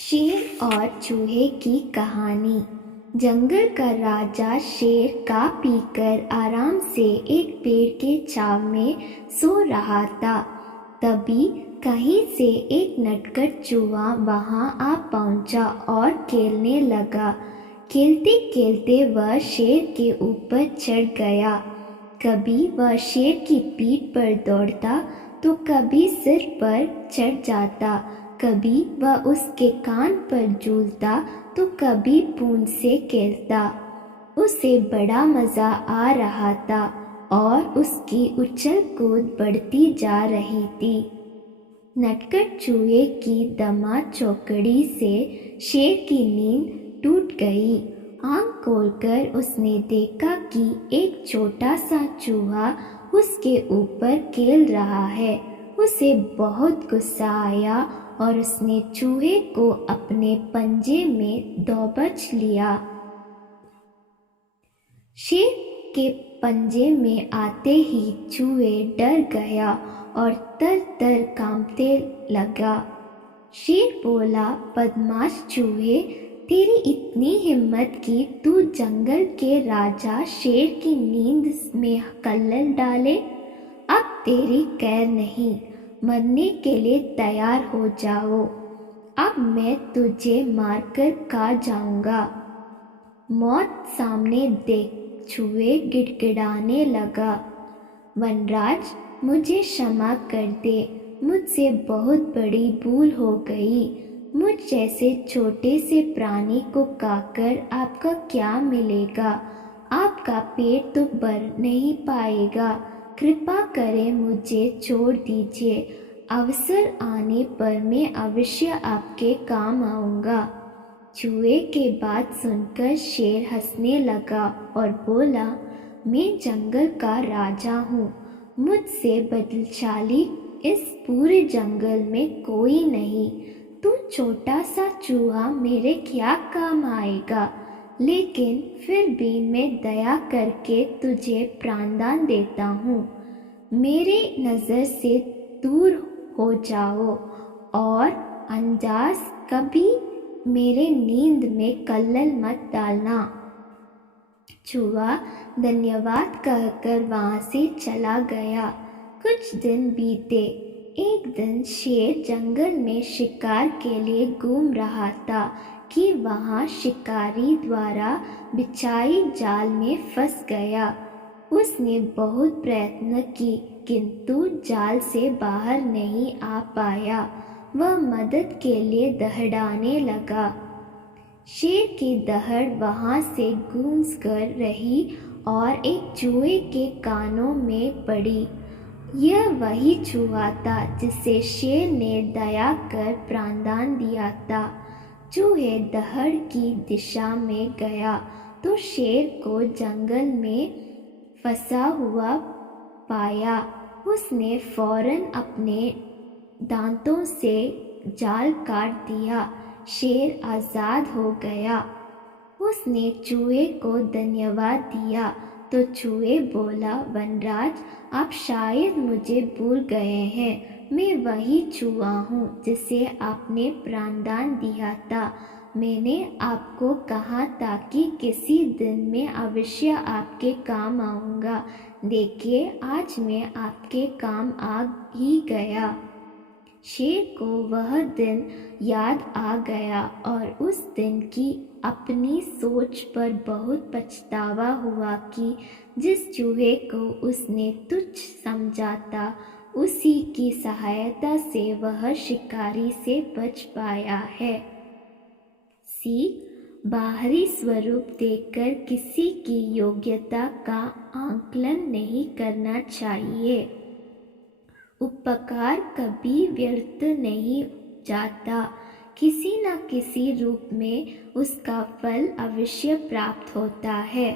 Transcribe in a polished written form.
शेर और चूहे की कहानी। जंगल का राजा शेर खा पीकर आराम से एक पेड़ के छांव में सो रहा था। तभी कहीं से एक नटखट चूहा वहां आ पहुंचा और खेलने लगा। खेलते खेलते वह शेर के ऊपर चढ़ गया। कभी वह शेर की पीठ पर दौड़ता तो कभी सिर पर चढ़ जाता। कभी वह उसके कान पर झूलता तो कभी पूंछ से खेलता। उसे बड़ा मज़ा आ रहा था और उसकी उछल कूद बढ़ती जा रही थी। नटखट चूहे की दमा चौकड़ी से शेर की नींद टूट गई। आंख खोलकर उसने देखा कि एक छोटा सा चूहा उसके ऊपर खेल रहा है। उसे बहुत गुस्सा आया और उसने चूहे को अपने पंजे में दबोच लिया। शेर के पंजे में आते ही चूहे डर गया और तर कांपने लगा। शेर बोला, बदमाश चूहे, तेरी इतनी हिम्मत कि तू जंगल के राजा शेर की नींद में कल्लल डाले। अब तेरी खैर नहीं, मरने के लिए तैयार हो जाओ। अब मैं तुझे मारकर खा जाऊंगा। मौत सामने देख चूहे गिड़गिड़ाने लगा। वनराज, मुझे क्षमा कर दे, मुझसे बहुत बड़ी भूल हो गई। मुझ जैसे छोटे से प्राणी को खाकर आपका क्या मिलेगा? आपका पेट तो भर नहीं पाएगा। कृपा करें मुझे छोड़ दीजिए। अवसर आने पर मैं अवश्य आपके काम आऊँगा। चूहे के बात सुनकर शेर हंसने लगा और बोला, मैं जंगल का राजा हूँ। मुझसे बलशाली इस पूरे जंगल में कोई नहीं। तू छोटा सा चूहा मेरे क्या काम आएगा? लेकिन फिर भी मैं दया करके तुझे प्राणदान देता हूँ। मेरे नज़र से दूर हो जाओ और अंदाज कभी मेरे नींद में कल्लल मत डालना। चूहा धन्यवाद कहकर वहां से चला गया। कुछ दिन बीते। एक दिन शेर जंगल में शिकार के लिए घूम रहा था कि वहां शिकारी द्वारा बिछाई जाल में फंस गया। उसने बहुत प्रयत्न की किंतु जाल से बाहर नहीं आ पाया। वह मदद के लिए दहड़ाने लगा। शेर की दहड़ वहां से गूंज कर रही और एक चूहे के कानों में पड़ी। यह वही चूहा था जिसे शेर ने दया कर प्राणदान दिया था। चूहे दहड़ की दिशा में गया तो शेर को जंगल में फंसा हुआ पाया। उसने फौरन अपने दांतों से जाल काट दिया। शेर आज़ाद हो गया। उसने चूहे को धन्यवाद दिया तो चूहे बोला, वनराज, आप शायद मुझे भूल गए हैं। मैं वही चूहा हूँ जिसे आपने प्राणदान दिया था। मैंने आपको कहा था कि किसी दिन मैं अवश्य आपके काम आऊँगा। देखिए, आज मैं आपके काम आ ही गया। शेर को वह दिन याद आ गया और उस दिन की अपनी सोच पर बहुत पछतावा हुआ कि जिस चूहे को उसने तुच्छ समझा था, उसी की सहायता से वह शिकारी से बच पाया है। सीख, बाहरी स्वरूप देखकर किसी की योग्यता का आकलन नहीं करना चाहिए। उपकार कभी व्यर्थ नहीं जाता। किसी न किसी रूप में उसका फल अवश्य प्राप्त होता है।